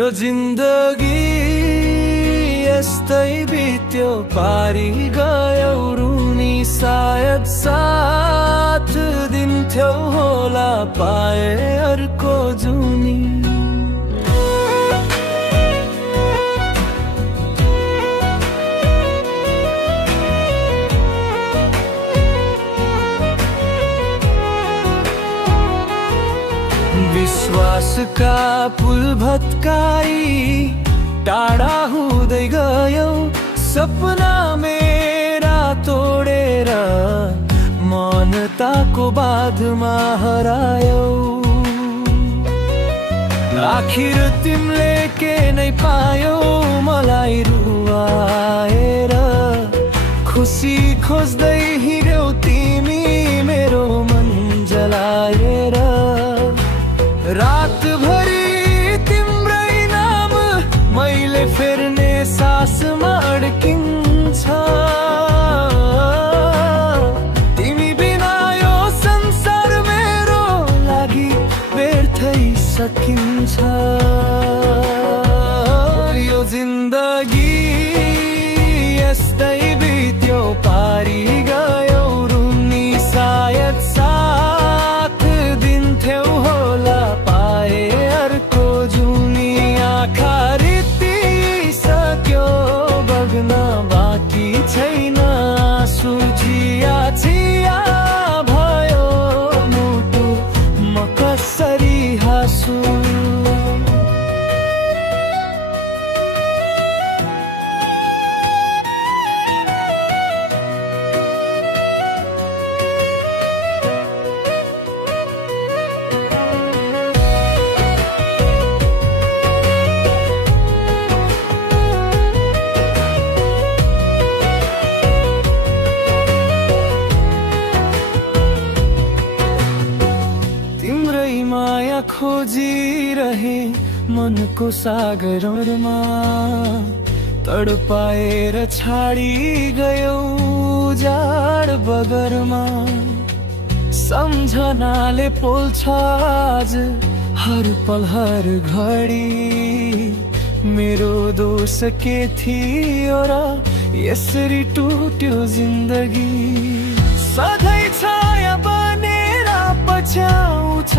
यो जिन्दगी यस्तै बित्यो पारी गयो रुनी सायद साथ दिन्थ्यौ होला पाए अर्को जुनी विश्वासका पुल भत्काई टाढा हुँदै गयौ सपना मेरा तोडेर मौनताको बाधमा हरायौ आखिर तिमीले के नै पायौ मलाई रुवाएर खुसी खोज्दै हिँड्यौ तिमी मेरो मन जलाएर रातभरि तिम्रै नाम मैले फेर्ने सासमा अड्किन्छ तिमी बिना यो संसार मेरो लागि व्यर्थै सकिन्छ यो जिन्दगी यस्तै बित्यो पारी गयो रुनी सायद साथ दिन्थ्यौ होला पाए अर्को जुनी आँखा रित्तिसक्यो बग्न बाँकी छैन आँसु छिया छिया भयो मुटु म कसरी हाँसु खोजिरहे मनको सागरमा तडपाएर छाडी गयौ जाड बगरमा सम्झनाले पोल्छ आज हर पल हर घडी मेरो दोष के थियो र यसरी टुट्यो जिन्दगी सधैँ छाया बनेर पछ्याउँछ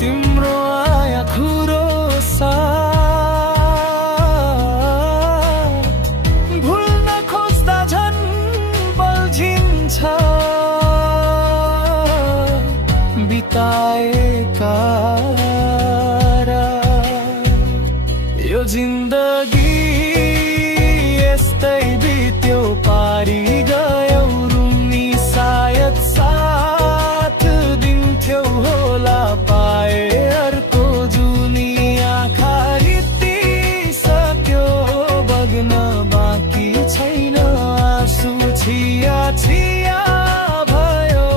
तिम्रो आया खुरो भुल्न खोज्दा झन् बल्झिन्छ बिताएका यो जिन्दगी यस्तै बित्यो पारी गयो रुनी सायद साथ दिन्थ्यौ होला पाए अर्को जुनी आँखा रित्तिसक्यो बग्न बाँकी छैन आँसु छिया छिया भयो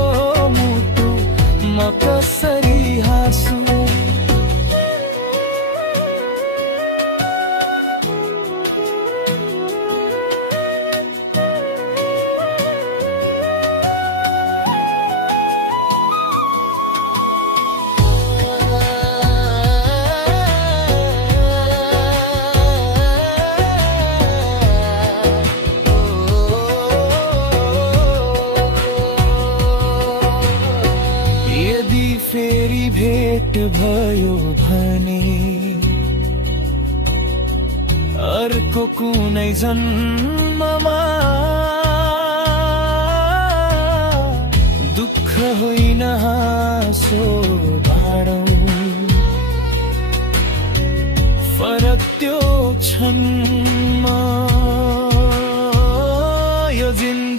मुटु म कसरी हाँसु फेरि भेट भयो भने अर्को कुनै जन्ममा दुःख होइन हाँसो भाडौ फरक त्यो क्षणमा यो जिन्दगी